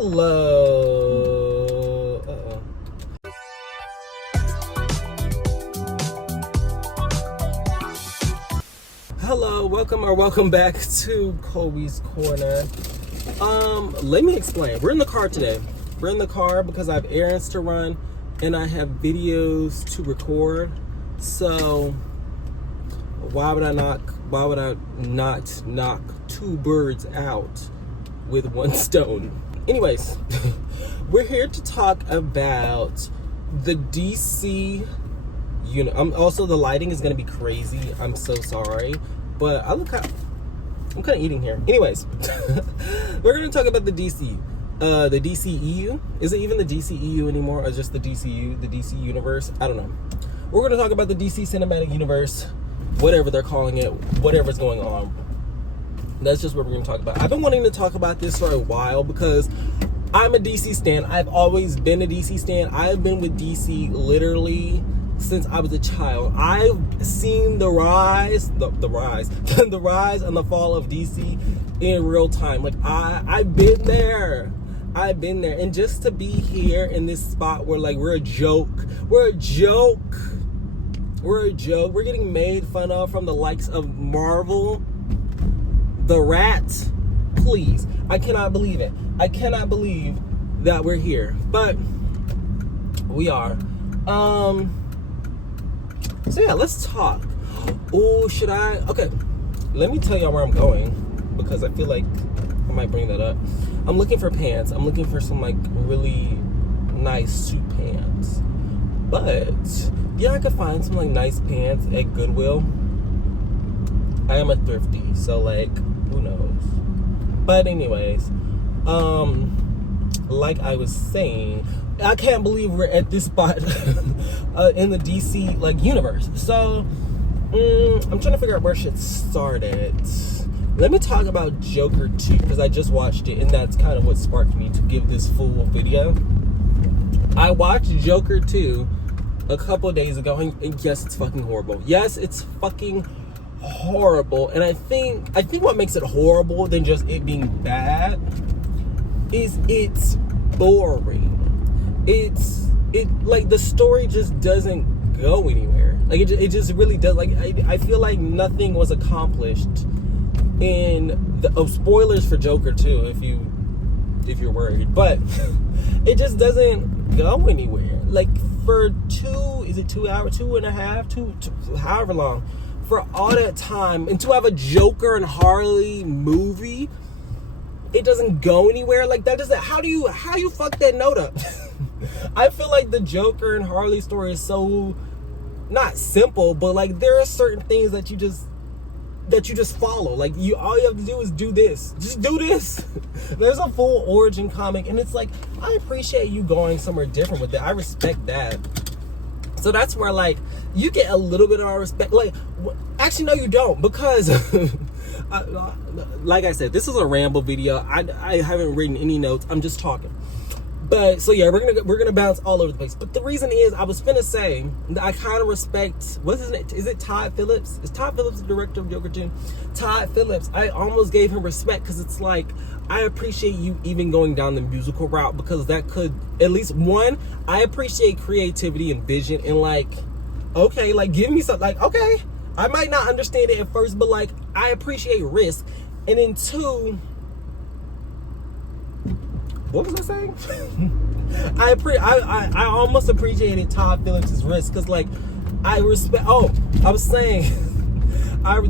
Hello. Hello, welcome back to Colby's Corner. Let me explain. We're in the car today. We're in the car because I have errands to run and I have videos to record. So why would I not knock two birds out with one stone? Anyways, we're here to talk about the DC unit. Also, the lighting is gonna be crazy. I'm so sorry, but I'm kind of eating here. Anyways, we're gonna talk about the DCEU. Is it even the DCEU anymore, or just the DCU, the DC universe? I don't know. We're gonna talk about the DC cinematic universe, whatever they're calling it, whatever's going on. That's just what we're gonna talk about. I've been wanting to talk about this for a while because I'm a DC stan. I've always been a DC stan. I've been with DC literally since I was a child. I've seen the rise and the fall of DC in real time. Like I've been there. And just to be here in this spot where like we're a joke. We're getting made fun of from the likes of Marvel, The Rat. Please, I cannot believe it. I cannot believe that we're here, but we are. So yeah, let's talk. Oh, should I? Okay, let me tell y'all where I'm going because I feel like I might bring that up. I'm looking for pants. I'm looking for some like really nice suit pants. But yeah, I could find some like nice pants at Goodwill. I am a thrifty, so like who knows? But anyways, like I was saying, I can't believe we're at this spot in the DC like universe. So I'm trying to figure out where shit started. Let me talk about Joker 2 because I just watched it and that's kind of what sparked me to give this full video. I watched Joker 2 a couple days ago and yes, it's fucking horrible. Yes, it's fucking horrible. And I think what makes it horrible than just it being bad is it's boring. It like the story just doesn't go anywhere. Like it just really does. Like I feel like nothing was accomplished in the spoilers for Joker 2 if you're worried, but it just doesn't go anywhere. Like for 2 hours, 2.5, however long, for all that time, and to have a Joker and Harley movie, it doesn't go anywhere. Like that doesn't. How do you fuck that note up? I feel like the Joker and Harley story is so not simple, but like there are certain things that you just follow. Like all you have to do is do this. Just do this. There's a full origin comic, and it's like I appreciate you going somewhere different with it. I respect that. So that's where like you get a little bit of our respect. Like actually no, you don't, because like I said, this is a ramble video. I haven't written any notes. I'm just talking. But so yeah, we're gonna bounce all over the place. But the reason is I was finna say that I kind of respect, what's his name? Is it Todd Phillips? Is Todd Phillips the director of Joker 2? Todd Phillips. I almost gave him respect because it's like I appreciate you even going down the musical route because that could at least one. I appreciate creativity and vision and like okay, like give me something. Like okay, I might not understand it at first, but like I appreciate risk. And then two. What was I saying? I almost appreciated Todd Phillips' risk because like I respect. Oh, I was saying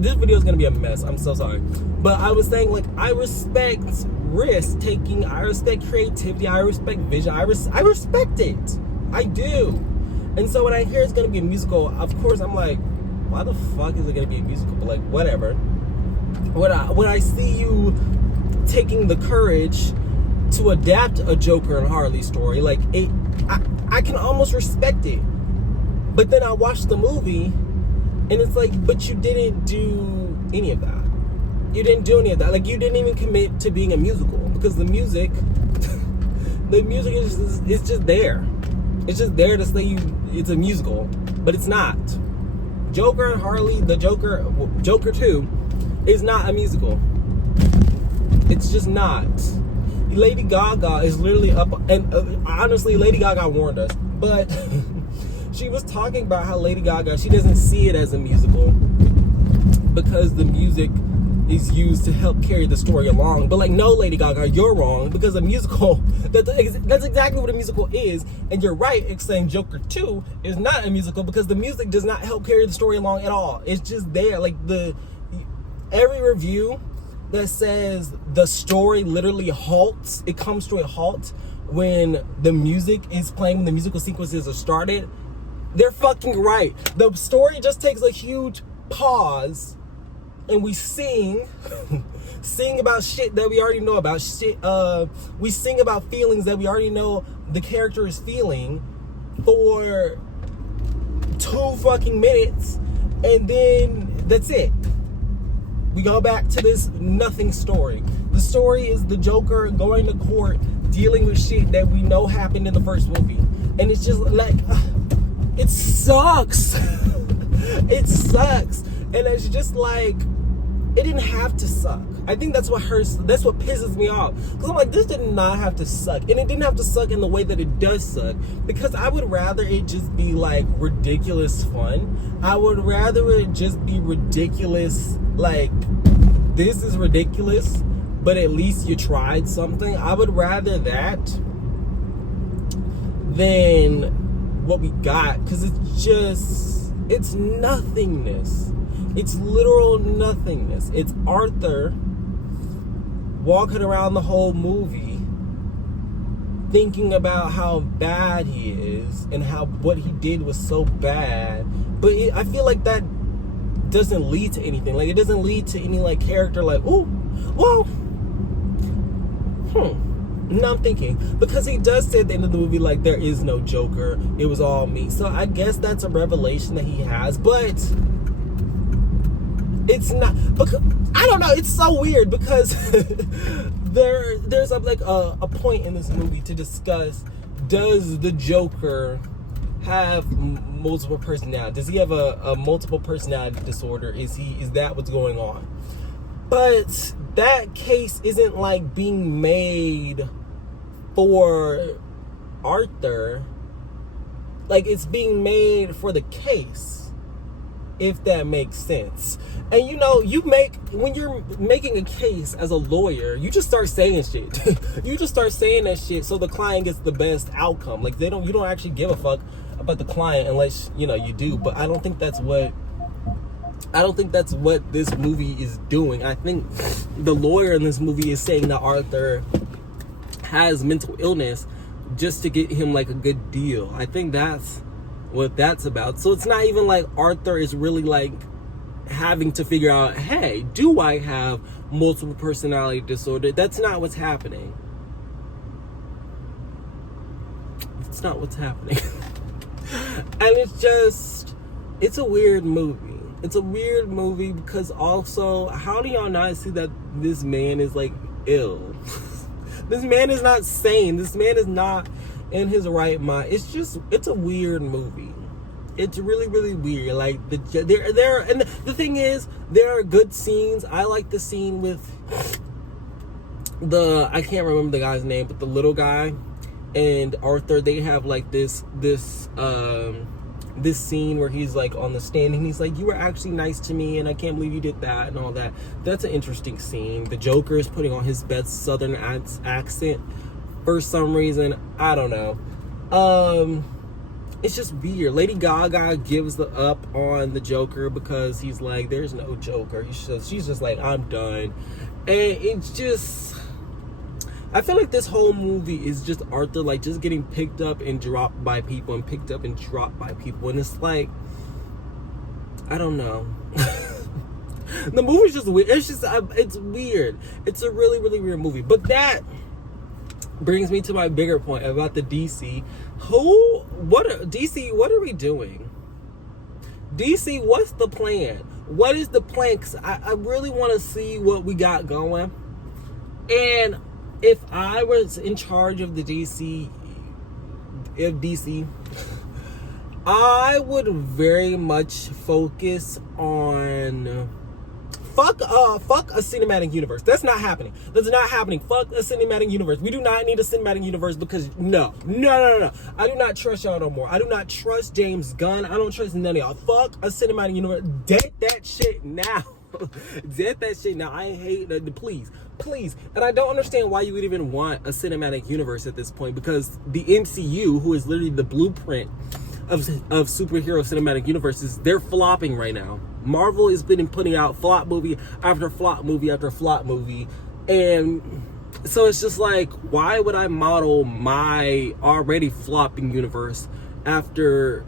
this video is gonna be a mess. I'm so sorry, but I was saying like I respect risk taking. I respect creativity. I respect vision. I respect it. I do. And so when I hear it's gonna be a musical, of course I'm like, why the fuck is it gonna be a musical? But like whatever. When I see you taking the courage to adapt a Joker and Harley story, like I can almost respect it. But then I watched the movie and it's like, but you didn't do any of that. You didn't do any of that. Like you didn't even commit to being a musical because the music is just there. It's just there to say it's a musical, but it's not. Joker and Harley, the Joker 2 is not a musical. It's just not. Lady Gaga is literally up, and honestly, Lady Gaga warned us, but she was talking about how Lady Gaga, she doesn't see it as a musical because the music is used to help carry the story along. But like, no, Lady Gaga, you're wrong, because a musical, that's exactly what a musical is. And you're right, it's saying Joker 2 is not a musical because the music does not help carry the story along at all. It's just there. Like, every review that says the story literally halts, it comes to a halt when the music is playing, when the musical sequences are started, they're fucking right. The story just takes a huge pause and we sing about shit that we already know about. We sing about feelings that we already know the character is feeling for 2 fucking minutes, and then that's it. We go back to this nothing story. The story is the Joker going to court, dealing with shit that we know happened in the first movie, and it's just like, it sucks. It sucks, and it's just like, it didn't have to suck. I think that's what pisses me off. Because I'm like, this did not have to suck. And it didn't have to suck in the way that it does suck. Because I would rather it just be like ridiculous fun. I would rather it just be ridiculous, like, this is ridiculous, but at least you tried something. I would rather that than what we got. Because it's nothingness. It's literal nothingness. It's Arthur walking around the whole movie thinking about how bad he is and how what he did was so bad. But I feel like that doesn't lead to anything. Like, it doesn't lead to any, like, character like, ooh, well, now I'm thinking, because he does say at the end of the movie, like, there is no Joker, it was all me. So I guess that's a revelation that he has, but it's not, because I don't know, it's so weird because there's a point in this movie to discuss, does the Joker have multiple personality? Does he have a multiple personality disorder? Is that what's going on? But that case isn't like being made for Arthur. Like, it's being made for the case, if that makes sense. And you know, when you're making a case as a lawyer, you just start saying shit. You just start saying that shit so the client gets the best outcome. Like, you don't actually give a fuck about the client unless, you know, you do. But I don't think that's what this movie is doing. I think the lawyer in this movie is saying that Arthur has mental illness just to get him like a good deal. I think that's what that's about. So it's not even like Arthur is really like having to figure out, hey, do I have multiple personality disorder? That's not what's happening. It's not what's happening. And it's a weird movie. It's a weird movie because also, how do y'all not see that this man is like ill? This man is not sane. This man is not in his right mind. It's a weird movie. It's really, really weird. Like, and the thing is, there are good scenes. I like the scene with I can't remember the guy's name, but the little guy and Arthur, they have like this scene where he's like on the stand and he's like, you were actually nice to me and I can't believe you did that and all that. That's an interesting scene. The Joker is putting on his best southern accent for some reason. I don't know. It's just weird. Lady Gaga gives the up on the Joker because he's like, there's no Joker. She's just like, I'm done. And it's just, I feel like this whole movie is just Arthur like just getting picked up and dropped by people and picked up and dropped by people. And it's like, I don't know. The movie's just weird. It's weird. It's a really, really weird movie. But that brings me to my bigger point about the DC. DC, what are we doing? DC, what's the plan? What is the plan? Because I really want to see what we got going. And if I was in charge of the DC, I would very much focus on fuck a cinematic universe. That's not happening. That's not happening. Fuck a cinematic universe. We do not need a cinematic universe because no. I do not trust y'all no more. I do not trust James Gunn. I don't trust none of y'all. Fuck a cinematic universe. Dead that shit now. Dead that shit now. I hate that. Please. And I don't understand why you would even want a cinematic universe at this point, because the MCU, who is literally the blueprint of superhero cinematic universes, they're flopping right now. Marvel has been putting out flop movie after flop movie after flop movie, and so it's just like, why would I model my already flopping universe after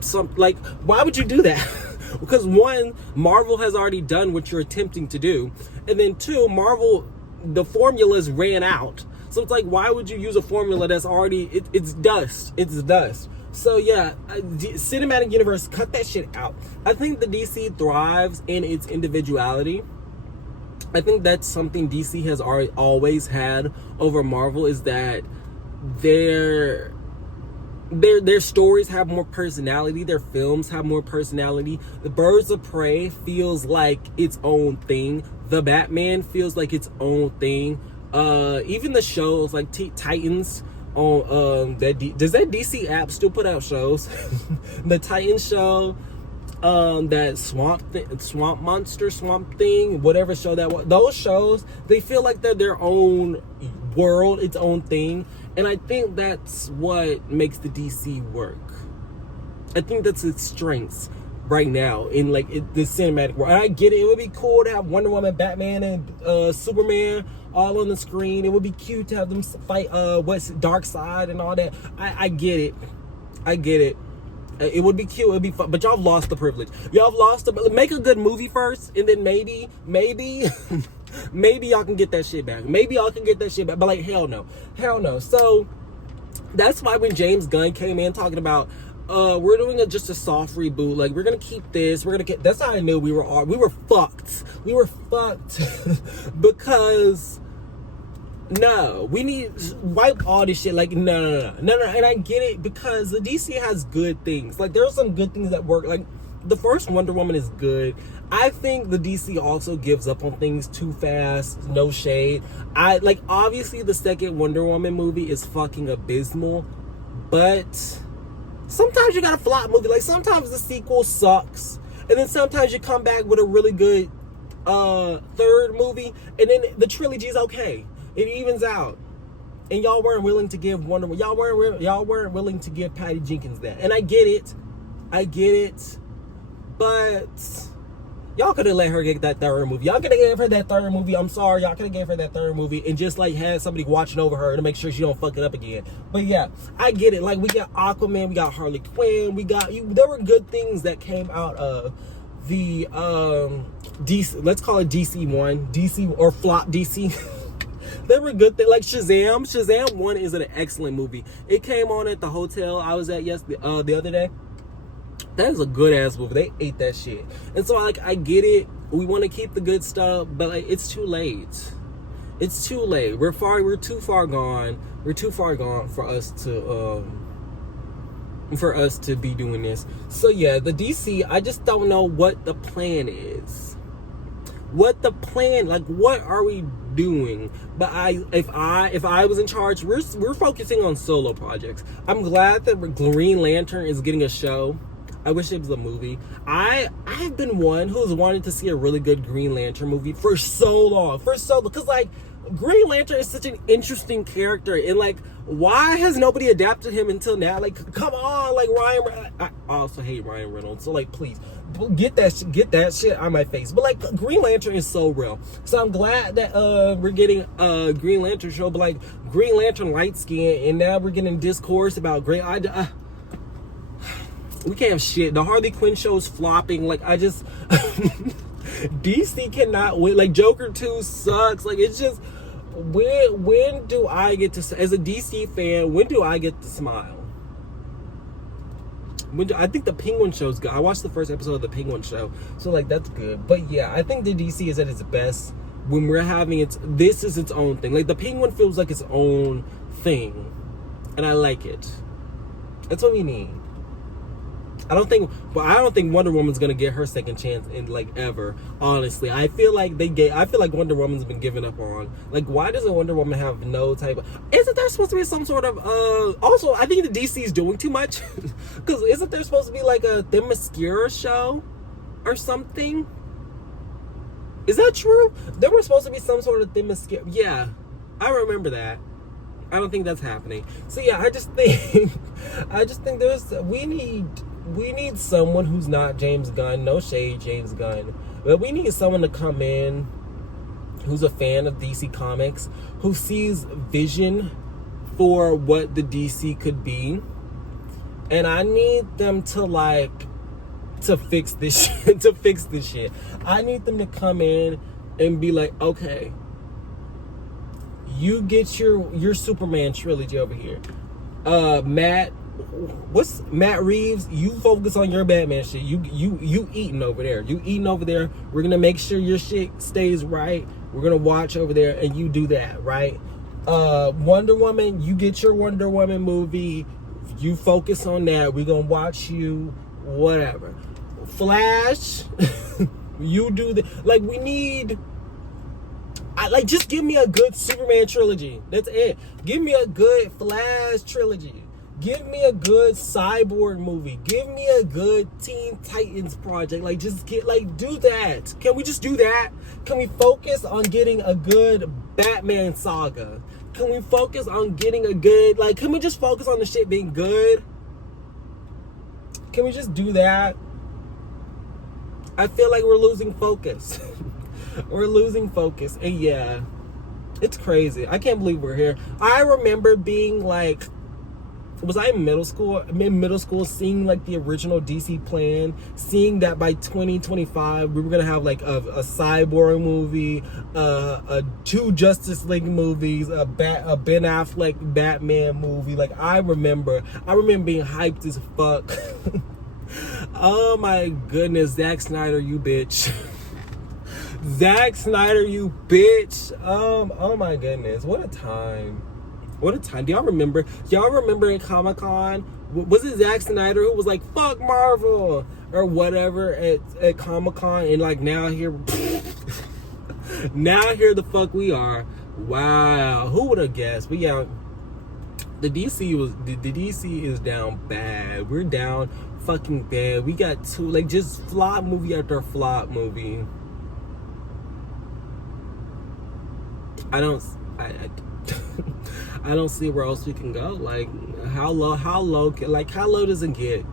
some, like, why would you do that? Because one, Marvel has already done what you're attempting to do, and then two, Marvel, the formulas ran out. So it's like, why would you use a formula that's already, it's dust. So yeah, cinematic universe, cut that shit out. I think the DC thrives in its individuality. I think that's something DC has always had over Marvel, is that their stories have more personality, their films have more personality. The Birds of Prey feels like its own thing. The Batman feels like its own thing. Even the shows like Titans on does that DC app still put out shows? The Titans show, that Swamp Thing, whatever show that was, those shows, they feel like they're their own world, its own thing. And I think that's what makes the DC work. I think that's its strengths right now in like the cinematic world. And I get it. It would be cool to have Wonder Woman, Batman, and Superman all on the screen. It would be cute to have them fight Dark Side and all that. I get it. It would be cute. It would be fun. But y'all have lost the privilege. Y'all have lost the. Make a good movie first, and then maybe y'all can get that shit back. But like, hell no. So that's why when James Gunn came in talking about, we're doing just a soft reboot, like, we're gonna keep this, that's how I knew we were fucked. Because no, we need wipe all this shit. Like, no. And I get it, because the DC has good things. Like, there are some good things that work. Like, the first Wonder Woman is good. I think the DC also gives up on things too fast. No shade. Obviously the second Wonder Woman movie is fucking abysmal, but sometimes you got a flop movie. Like, sometimes the sequel sucks, and then sometimes you come back with a really good third movie, and then the trilogy is okay. It evens out. And y'all weren't willing to give Wonder Woman. Y'all weren't willing to give Patty Jenkins that. And I get it. But y'all could have let her get that third movie. Y'all could have gave her that third movie. I'm sorry. Y'all could have gave her that third movie and just like had somebody watching over her to make sure she don't fuck it up again. But yeah, I get it. Like, we got Aquaman, we got Harley Quinn, there were good things that came out of the DC, let's call it DC or flop DC. There were good things, like Shazam 1 is an excellent movie. It came on at the hotel I was at the other day. That is a good ass movie. They ate that shit. And so I get it. We want to keep the good stuff, but like, it's too late. We're too far gone. We're too far gone for us to be doing this. So yeah, the DC, I just don't know what the plan is. What are we doing? But if I was in charge, we're focusing on solo projects. I'm glad that Green Lantern is getting a show. I wish it was a movie. I've been one who's wanted to see a really good Green Lantern movie for so long. Because like, Green Lantern is such an interesting character, and like, why has nobody adapted him until now? Like, come on, like, I also hate Ryan Reynolds, so like, please get that shit out of my face. But like, Green Lantern is so real, so I'm glad that we're getting a Green Lantern show. But like, Green Lantern light skin, and now we're getting discourse about we can't have shit. The Harley Quinn show is flopping. Like, DC cannot win. Like, Joker 2 sucks. Like, it's just, when do I get to, as a DC fan, when do I get to smile? I think the Penguin show's good. I watched the first episode of the Penguin show, so like, that's good. But yeah, I think the DC is at its best when we're having this is its own thing. Like, the Penguin feels like its own thing, and I like it. That's what we need. I don't think Wonder Woman's gonna get her second chance in like ever. Honestly, I feel like Wonder Woman's been given up on. Like, why doesn't Wonder Woman have no type of? Isn't there supposed to be some sort of? Also, I think the DC is doing too much, because isn't there supposed to be like a Themyscira show or something? Is that true? There was supposed to be some sort of Themyscira. Yeah, I remember that. I don't think that's happening. So yeah, I just think we need someone who's not James Gunn. No shade, James Gunn, but we need someone to come in who's a fan of DC Comics, who sees vision for what the DC could be, and I need them to fix this shit. I need them to come in and be like, okay, you get your Superman trilogy over here. Matt Reeves, you focus on your Batman shit. You eating over there. We're gonna make sure your shit stays right. We're gonna watch over there, and you do that, right? Wonder Woman, you get your Wonder Woman movie. You focus on that. We're gonna watch you, whatever. Flash, you do the we need. Just give me a good Superman trilogy. That's it. Give me a good Flash trilogy. Give me a good Cyborg movie. Give me a good Teen Titans project. Do that. Can we just do that? Can we focus on getting a good Batman saga? Can we focus on getting a good, can we just focus on the shit being good? Can we just do that? I feel like we're losing focus. We're losing focus. And yeah, it's crazy. I can't believe we're here. I remember being was I in middle school? In middle school, seeing the original DC plan, seeing that by 2025 we were gonna have a Cyborg movie, two Justice League movies, a Ben Affleck Batman movie. I remember being hyped as fuck. Oh my goodness, Zack Snyder, you bitch. Zack Snyder, you bitch. Oh my goodness, what a time. What a time. Do y'all remember at Comic-Con? Was it Zack Snyder who was like, fuck Marvel or whatever at Comic-Con, and now here the fuck we are. Wow, who would have guessed? But yeah, the DC is down bad. We're down fucking bad. We got just flop movie after flop movie. I don't see where else we can go. How low does it get?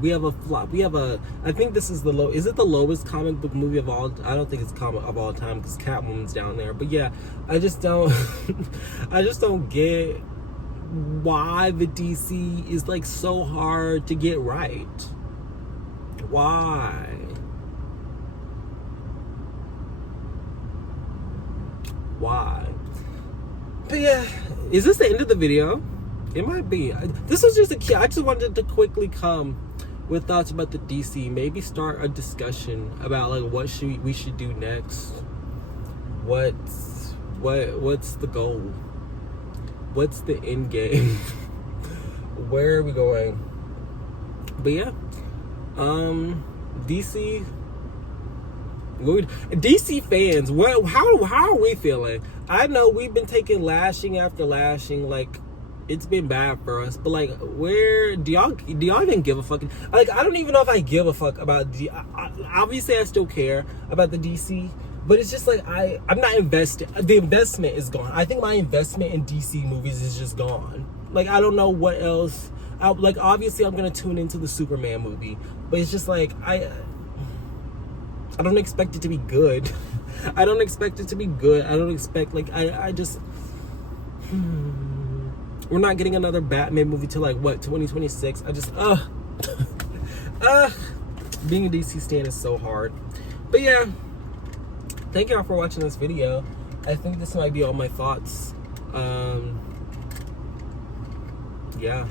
We have a flop. I think this is the low. Is it the lowest comic book movie of all? I don't think it's comic of all time because Catwoman's down there. But yeah, I just don't get why the DC is so hard to get right. Why? But yeah, is this the end of the video? It might be. This was just I just wanted to quickly come with thoughts about the DC. Maybe start a discussion about what we should do next. What's the goal? What's the end game? Where are we going? But yeah, DC fans, how are we feeling? I know we've been taking lashing after lashing, it's been bad for us, but where do y'all even give a fucking, I don't even know if I give a fuck about obviously I still care about the DC, but it's just I'm not invested. The investment is gone. I think my investment in DC movies is just gone. I don't know what else. Obviously I'm gonna tune into the Superman movie, but it's just I don't expect it to be good. I don't expect it to be good. I don't expect, I just, we're not getting another Batman movie till 2026. I just, being a DC stan is so hard. But yeah, thank y'all for watching this video. I think this might be all my thoughts. Yeah.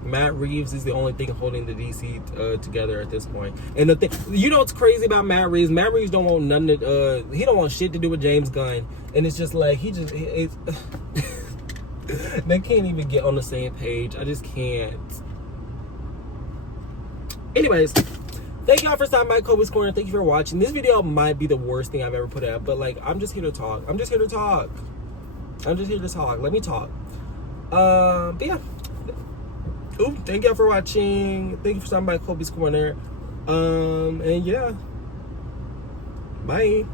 Matt Reeves is the only thing holding the DC together at this point. And the thing, what's crazy about Matt Reeves? Matt Reeves don't want he don't want shit to do with James Gunn. And it's just they can't even get on the same page. I just can't. Anyways, thank y'all for stopping by Colby's Corner. Thank you for watching. This video might be the worst thing I've ever put out, but like, I'm just here to talk. I'm just here to talk. Let me talk. But yeah. Ooh, thank y'all for watching. Thank you for stopping by Colby's Corner. And yeah. Bye.